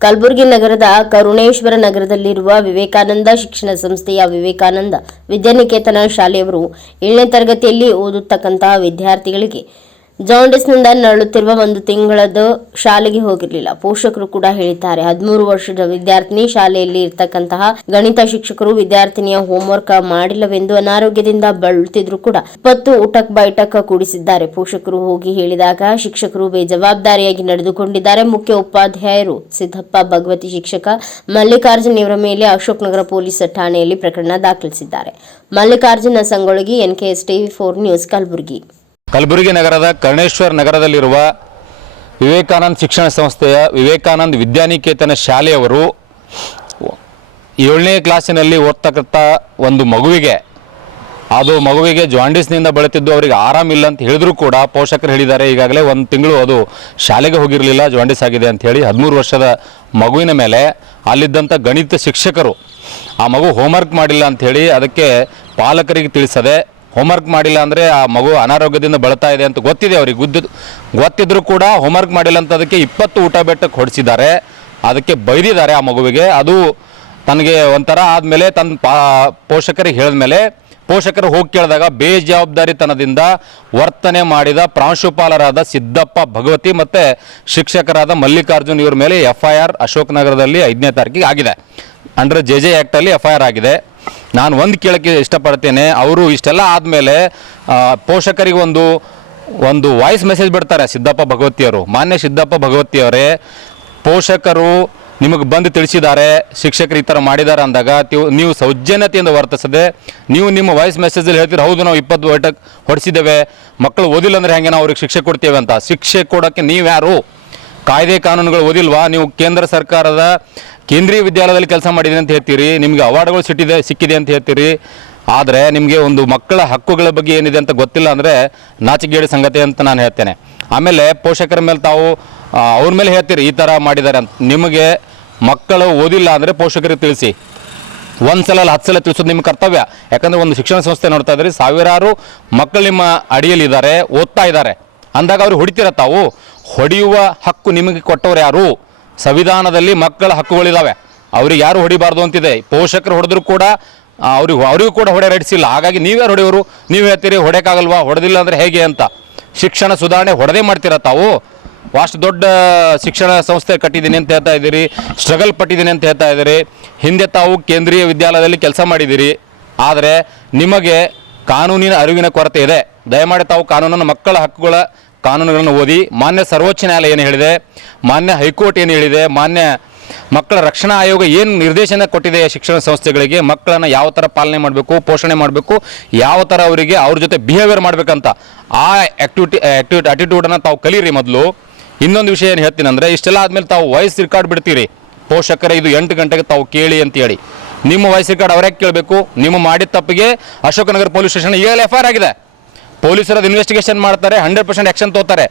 ಕಲಬುರಗಿ ನಗರದ ಕರುಣೇಶ್ವರ ನಗರದಲ್ಲಿರುವ ವಿವೇಕಾನಂದ ಶಿಕ್ಷಣ ಸಂಸ್ಥೆಯ ವಿವೇಕಾನಂದ ವಿದ್ಯಾನಿಕೇತನ ಶಾಲೆಯವರು ಏಳನೇ ತರಗತಿಯಲ್ಲಿ ಓದುತ್ತಕ್ಕಂತಹ ವಿದ್ಯಾರ್ಥಿಗಳಿಗೆ ಜಾಂಡಿಸ್ನಿಂದ ನರಳುತ್ತಿರುವ ಒಂದು ತಿಂಗಳದ್ದು ಶಾಲೆಗೆ ಹೋಗಿರಲಿಲ್ಲ. ಪೋಷಕರು ಕೂಡ ಹೇಳಿದ್ದಾರೆ. ಹದಿಮೂರು ವರ್ಷದ ವಿದ್ಯಾರ್ಥಿನಿ ಶಾಲೆಯಲ್ಲಿ ಇರ್ತಕ್ಕಂತಹ ಗಣಿತ ಶಿಕ್ಷಕರು ವಿದ್ಯಾರ್ಥಿನಿಯ ಹೋಂವರ್ಕ್ ಮಾಡಿಲ್ಲವೆಂದು ಅನಾರೋಗ್ಯದಿಂದ ಬಳಲುತ್ತಿದ್ರು ಕೂಡ ಪತ್ತು ಊಟಕ್ ಬೈಟಕ್ ಕೂಡಿಸಿದ್ದಾರೆ. ಪೋಷಕರು ಹೋಗಿ ಹೇಳಿದಾಗ ಶಿಕ್ಷಕರು ಬೇಜವಾಬ್ದಾರಿಯಾಗಿ ನಡೆದುಕೊಂಡಿದ್ದಾರೆ. ಮುಖ್ಯ ಉಪಾಧ್ಯಾಯರು ಸಿದ್ದಪ್ಪ, ಭಗವತಿ ಶಿಕ್ಷಕ ಮಲ್ಲಿಕಾರ್ಜುನ್ ಇವರ ಮೇಲೆ ಅಶೋಕ್ ನಗರ ಪೊಲೀಸ್ ಠಾಣೆಯಲ್ಲಿ ಪ್ರಕರಣ ದಾಖಲಿಸಿದ್ದಾರೆ. Mallikarjuna Sangolagi NKS TV four news Kalaburagi. Kalaburagi ನಗರದ ಕರ್ಣೇಶ್ವರ್ ನಗರದಲ್ಲಿರುವ ವಿವೇಕಾನಂದ ಶಿಕ್ಷಣ ಸಂಸ್ಥೆಯ ವಿವೇಕಾನಂದ ವಿದ್ಯಾನಿಕೇತನ ಶಾಲೆಯವರು ಏಳನೇ ಕ್ಲಾಸಿನಲ್ಲಿ ಓದ್ತಕ್ಕಂಥ ಒಂದು ಮಗುವಿಗೆ, ಅದು ಮಗುವಿಗೆ ಜಾಂಡಿಸ್ನಿಂದ ಬಳತಿದ್ದು ಅವರಿಗೆ ಆರಾಮಿಲ್ಲ ಅಂತ ಹೇಳಿದ್ರು ಕೂಡ ಪೋಷಕರು ಹೇಳಿದ್ದಾರೆ, ಈಗಾಗಲೇ ಒಂದು ತಿಂಗಳು ಅದು ಶಾಲೆಗೆ ಹೋಗಿರಲಿಲ್ಲ ಜಾಂಡೀಸ್ ಆಗಿದೆ ಅಂತ ಹೇಳಿ ಹದಿಮೂರು ವರ್ಷದ ಮಗುವಿನ ಮೇಲೆ ಅಲ್ಲಿದ್ದಂಥ ಗಣಿತ ಶಿಕ್ಷಕರು ಆ ಮಗು ಹೋಮ್ವರ್ಕ್ ಮಾಡಿಲ್ಲ ಅಂಥೇಳಿ ಅದಕ್ಕೆ ಪಾಲಕರಿಗೆ ತಿಳಿಸದೆ ಹೋಮ್ವರ್ಕ್ ಮಾಡಿಲ್ಲ ಅಂದರೆ ಆ ಮಗು ಅನಾರೋಗ್ಯದಿಂದ ಬಳತಾ ಇದೆ ಅಂತ ಗೊತ್ತಿದೆ ಅವ್ರಿಗೆ. ಗುದ್ದು ಗೊತ್ತಿದ್ರೂ ಕೂಡ ಹೋಮ್ವರ್ಕ್ ಮಾಡಿಲ್ಲ ಅಂತ ಅದಕ್ಕೆ ಇಪ್ಪತ್ತು ಊಟ ಬೆಟ್ಟಕ್ಕೆ ಹೊಡೆಸಿದ್ದಾರೆ. ಅದಕ್ಕೆ ಬೈದಿದ್ದಾರೆ ಆ ಮಗುವಿಗೆ. ಅದು ತನಗೆ ಒಂಥರ ಆದಮೇಲೆ ತನ್ನ ಪಾ ಪೋಷಕರಿಗೆ ಹೇಳಿದ್ಮೇಲೆ ಪೋಷಕರು ಹೋಗಿ ಕೇಳಿದಾಗ ಬೇಜವಾಬ್ದಾರಿತನದಿಂದ ವರ್ತನೆ ಮಾಡಿದ ಪ್ರಾಂಶುಪಾಲರಾದ ಸಿದ್ದಪ್ಪ ಭಗವತಿ ಮತ್ತು ಶಿಕ್ಷಕರಾದ ಮಲ್ಲಿಕಾರ್ಜುನ್ ಇವ್ರ ಮೇಲೆ ಎಫ್ ಐ ಆರ್ ಅಶೋಕ್ ನಗರದಲ್ಲಿ ಐದನೇ ತಾರೀಕಿಗೆ ಆಗಿದೆ. ಅಂಡರ್ ಜೆ ಜೆ ಆ್ಯಕ್ಟಲ್ಲಿ ಎಫ್ ಐ ಆರ್ ಆಗಿದೆ. ನಾನು ಒಂದು ಕೇಳೋಕ್ಕೆ ಇಷ್ಟಪಡ್ತೇನೆ, ಅವರು ಇಷ್ಟೆಲ್ಲ ಆದಮೇಲೆ ಪೋಷಕರಿಗೆ ಒಂದು ಒಂದು ವಾಯ್ಸ್ ಮೆಸೇಜ್ ಬಿಡ್ತಾರೆ ಸಿದ್ದಪ್ಪ ಭಗವತಿಯವರು. ಮಾನ್ಯ ಸಿದ್ದಪ್ಪ ಭಗವತಿಯವರೇ, ಪೋಷಕರು ನಿಮಗೆ ಬಂದು ತಿಳಿಸಿದ್ದಾರೆ, ಶಿಕ್ಷಕರು ಈ ಥರ ಮಾಡಿದ್ದಾರೆ ಅಂದಾಗ ನೀವು ಸೌಜನ್ಯತೆಯಿಂದ ವರ್ತಿಸದೆ, ನೀವು ನಿಮ್ಮ ವಾಯ್ಸ್ ಮೆಸೇಜಲ್ಲಿ ಹೇಳ್ತೀರಿ, ಹೌದು ನಾವು ಇಪ್ಪತ್ತು ವೈಟಕ್ಕೆ ಹೊಡಿಸಿದ್ದೇವೆ ಮಕ್ಕಳು ಓದಿಲ್ಲ ಅಂದರೆ ಹೇಗೆ ನಾವು ಅವ್ರಿಗೆ ಶಿಕ್ಷೆ ಕೊಡ್ತೇವೆ ಅಂತ. ಶಿಕ್ಷೆ ಕೊಡೋಕ್ಕೆ ನೀವ್ಯಾರು? ಕಾಯ್ದೆ ಕಾನೂನುಗಳು ಓದಿಲ್ವಾ? ನೀವು ಕೇಂದ್ರ ಸರ್ಕಾರದ ಕೇಂದ್ರೀಯ ವಿದ್ಯಾಲಯದಲ್ಲಿ ಕೆಲಸ ಮಾಡಿದೆ ಅಂತ ಹೇಳ್ತೀರಿ, ನಿಮಗೆ ಅವಾರ್ಡ್ಗಳು ಸಿಟ್ಟಿದೆ ಸಿಕ್ಕಿದೆ ಅಂತ ಹೇಳ್ತೀರಿ. ಆದರೆ ನಿಮಗೆ ಒಂದು ಮಕ್ಕಳ ಹಕ್ಕುಗಳ ಬಗ್ಗೆ ಏನಿದೆ ಅಂತ ಗೊತ್ತಿಲ್ಲ ಅಂದರೆ ನಾಚಿಗೇಡಿ ಸಂಗತಿ ಅಂತ ನಾನು ಹೇಳ್ತೇನೆ. ಆಮೇಲೆ ಪೋಷಕರ ಮೇಲೆ ತಾವು ಅವ್ರ ಮೇಲೆ ಹೇಳ್ತೀರಿ ಈ ಥರ ಮಾಡಿದ್ದಾರೆ ಅಂತ. ನಿಮಗೆ ಮಕ್ಕಳು ಓದಿಲ್ಲ ಅಂದರೆ ಪೋಷಕರಿಗೆ ತಿಳಿಸಿ. ಒಂದು ಸಲ ಅಲ್ಲ ಹತ್ತು ಸಲ ತಿಳಿಸೋದು ನಿಮ್ಮ ಕರ್ತವ್ಯ. ಯಾಕಂದರೆ ಒಂದು ಶಿಕ್ಷಣ ಸಂಸ್ಥೆ ನೋಡ್ತಾ ಇದ್ರಿ ಸಾವಿರಾರು ಮಕ್ಕಳು ನಿಮ್ಮ ಅಡಿಯಲ್ಲಿದ್ದಾರೆ, ಓದ್ತಾ ಇದ್ದಾರೆ. ಅಂದಾಗ ಅವ್ರು ಹೊಡಿತೀರ ತಾವು? ಹೊಡೆಯುವ ಹಕ್ಕು ನಿಮಗೆ ಕೊಟ್ಟವ್ರು ಯಾರು? ಸಂವಿಧಾನದಲ್ಲಿ ಮಕ್ಕಳ ಹಕ್ಕುಗಳಿದ್ದಾವೆ ಅವ್ರಿಗೆ ಯಾರು ಹೊಡಿಬಾರ್ದು ಅಂತಿದೆ? ಪೋಷಕರು ಹೊಡೆದ್ರು ಕೂಡ ಅವ್ರಿಗೆ, ಅವರಿಗೂ ಕೂಡ ಹೊಡೆ ರಡಿಸಿಲ್ಲ ಹಾಗಾಗಿ ನೀವ್ಯಾರು ಹೊಡೆಯೋರು? ನೀವು ಹೇಳ್ತೀರಿ, ಹೊಡೆಯೋಕ್ಕಾಗಲ್ವಾ? ಹೊಡೆದಿಲ್ಲ ಅಂದರೆ ಹೇಗೆ ಅಂತ. ಶಿಕ್ಷಣ ಸುಧಾರಣೆ ಹೊಡೆದೇ ಮಾಡ್ತೀರಾ ತಾವು? ಅಷ್ಟು ದೊಡ್ಡ ಶಿಕ್ಷಣ ಸಂಸ್ಥೆ ಕಟ್ಟಿದ್ದೀನಿ ಅಂತ ಹೇಳ್ತಾ ಇದ್ದೀರಿ. ಸ್ಟ್ರಗಲ್ ಪಟ್ಟಿದ್ದೀನಿ ಅಂತ ಹೇಳ್ತಾ ಇದ್ದೀರಿ. ಹಿಂದೆ ತಾವು ಕೇಂದ್ರೀಯ ವಿದ್ಯಾಲಯದಲ್ಲಿ ಕೆಲಸ ಮಾಡಿದ್ದೀರಿ. ಆದರೆ ನಿಮಗೆ ಕಾನೂನಿನ ಅರಿವಿನ ಕೊರತೆ ಇದೆ. ದಯಮಾಡಿ ತಾವು ಕಾನೂನನ್ನು ಮಕ್ಕಳ ಹಕ್ಕುಗಳ ಕಾನೂನುಗಳನ್ನು ಓದಿ ಮಾನ್ಯ ಸರ್ವೋಚ್ಚ ನ್ಯಾಯಾಲಯ ಏನು ಹೇಳಿದೆ? ಮಾನ್ಯ ಹೈಕೋರ್ಟ್ ಏನು ಹೇಳಿದೆ? ಮಾನ್ಯ ಮಕ್ಕಳ ರಕ್ಷಣಾ ಆಯೋಗ ಏನು ನಿರ್ದೇಶನ ಕೊಟ್ಟಿದೆ ಶಿಕ್ಷಣ ಸಂಸ್ಥೆಗಳಿಗೆ? ಮಕ್ಕಳನ್ನು ಯಾವ ಥರ ಪಾಲನೆ ಮಾಡಬೇಕು, ಪೋಷಣೆ ಮಾಡಬೇಕು, ಯಾವ ಥರ ಅವರಿಗೆ ಅವ್ರ ಜೊತೆ ಬಿಹೇವಿಯರ್ ಮಾಡಬೇಕಂತ? ಆ ಆ್ಯಕ್ಟಿವಿಟಿ ಆ್ಯಕ್ಟಿವಿಟಿ ಅಟಿಟ್ಯೂಡನ್ನು ತಾವು ಕಲೀರಿ ಮೊದಲು. ಇನ್ನೊಂದು ವಿಷಯ ಏನು ಹೇಳ್ತೀನಿ ಅಂದರೆ, ಇಷ್ಟೆಲ್ಲ ಆದಮೇಲೆ ತಾವು ವಾಯ್ಸ್ ರೆಕಾರ್ಡ್ ಬಿಡ್ತೀರಿ. ಪೋಷಕರ, ಇದು ಎಂಟು ಗಂಟೆಗೆ ತಾವು ಕೇಳಿ ಅಂತ ಹೇಳಿ. ನಿಮ್ಮ ವಾಯ್ಸ್ ರೆಕಾರ್ಡ್ ಅವರೇ ಕೇಳಬೇಕು? ನಿಮ್ಮ ಮಾಡಿದ ತಪ್ಪಿಗೆ ಅಶೋಕನಗರ ಪೊಲೀಸ್ ಸ್ಟೇಷನ್ ಈಗಲೇ ಎಫ್ ಆಗಿದೆ. ಪೊಲೀಸರದು ಇನ್ವೆಸ್ಟಿಗೇಷನ್ ಮಾಡ್ತಾರೆ ಹಂಡ್ರೆಡ್ ಪರ್ಸೆಂಟ್ ಆಕ್ಷನ್ ತಗೋತಾರೆ